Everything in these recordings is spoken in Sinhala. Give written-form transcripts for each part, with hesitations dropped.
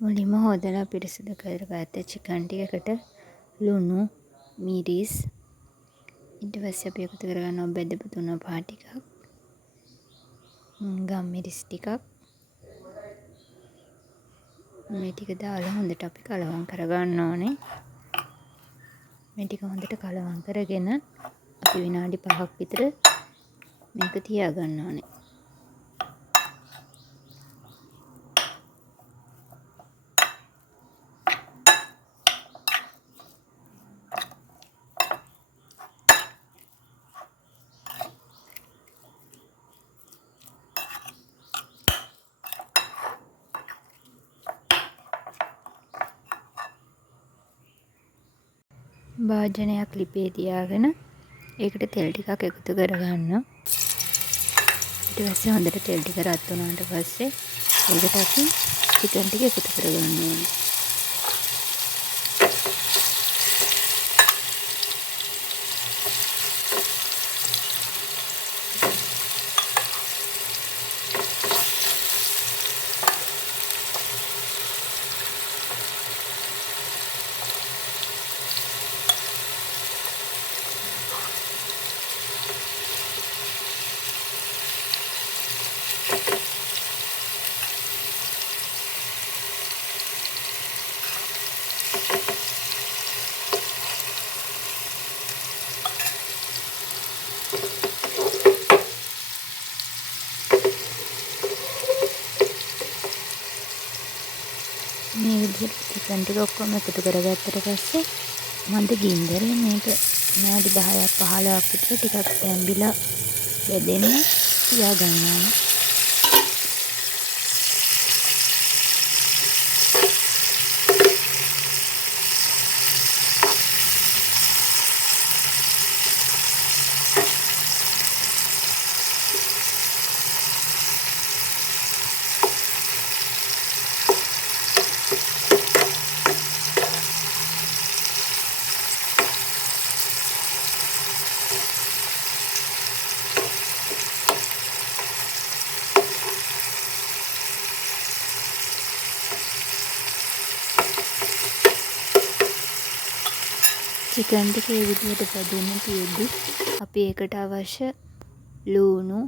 මුලින්ම හොදලා පිරිසිදු කරගත්ත චිකන් ටිකකට ලුණු, මිරිස්, ඊට පස්සේ අපි එකතු කරගන්නවා බෙදපු තුන පහ ටිකක්, ගම්මිරිස් ටිකක්. මේ ටික දාලා හොඳට අපි කලවම් කරගන්න ඕනේ. මේ ටික හොඳට කලවම් කරගෙන අපි විනාඩි 5ක් විතර මේක තියාගන්න ඕනේ. භාජනයක් ලිපේ තියාගෙන ඒකට තෙල් ටිකක් එකතු කරගන්න. ඊට පස්සේ හොඳට තෙල් ටික රත් වුණාට පස්සේ ඒකට අපි චිකන් ටික එකතු කරගන්න ඕනේ. මේ විදිහට චිකන් ටික ඔක්කොම එකතු කරගත්තට පස්සේ මන්ද ගින්දරේ මේක විනාඩි 10ක් 15ක් විතර ටිකක් තැම්බිලා බෙදෙන්න තියාගන්න ඕනේ. චිකන් ටික මේ විදිහට බෙදෙන්න තියෙද්දි අපි ඒකට අවශ්‍ය ලූණු,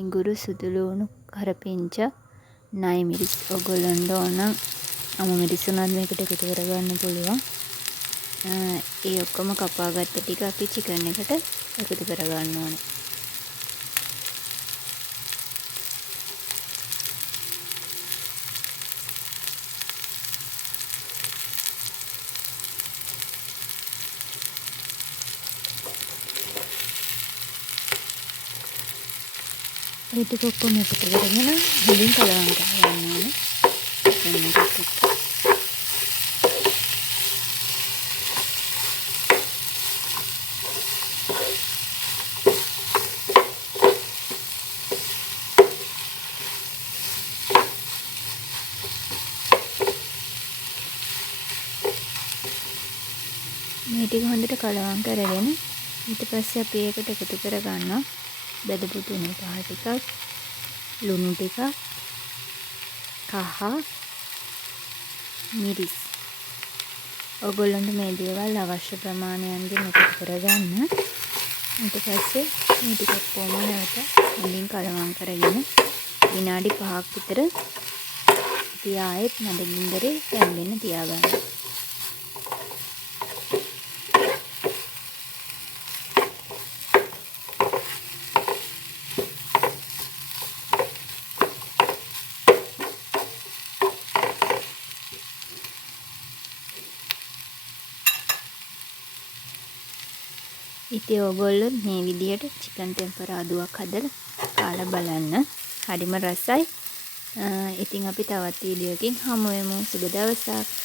ඉඟුරු, සුදු ලූණු, කරපිංචා, නයි මිරිස් ඔයගොල්ලන්ට ඕන අමු මිරිස් උනත් මේකට එකතු කරගන්න පුළුවන්. ඒ ඔක්කොම කපාගත්ත ටික අපි චිකන් එකට එකතු කරගන්න ඕනේ. ඒ ටික ඔක්කොම එකතු කරගෙන හොඳින් කලවම් කරගන්න ඕනේ. චිකන් එකත් එක්ක. මේ ටික හොඳට කලවම් කරගෙන ඊට පස්සේ අපි ඒකට එකතු කරගන්නවා බෙදපු තුන පහ ටිකක්, ලුණු ටිකක්, කහ, මිරිස්. ඔයගොල්ලන්ට මේ දේවල් අවශ්‍ය ප්‍රමාණයන්ගෙන් එකතු කරගන්න. ඊට පස්සේ මේ ටික කොහොම නැවත හොඳින් කලවම් කරගෙන විනාඩි 5ක් විතර අපි ආයෙත් මඩ ගින්දරේ තැම්බෙන්න තියාගන්න. ඉතින් ඔයගොල්ලෝ මේ විදියට චිකන් ටෙම්පරාදුවක් හදලා කාලා බලන්න. හරිම රසයි. ඉතින් අපි තවත් වීඩියෝකින් හමු වෙමු. සුබ දවසක්.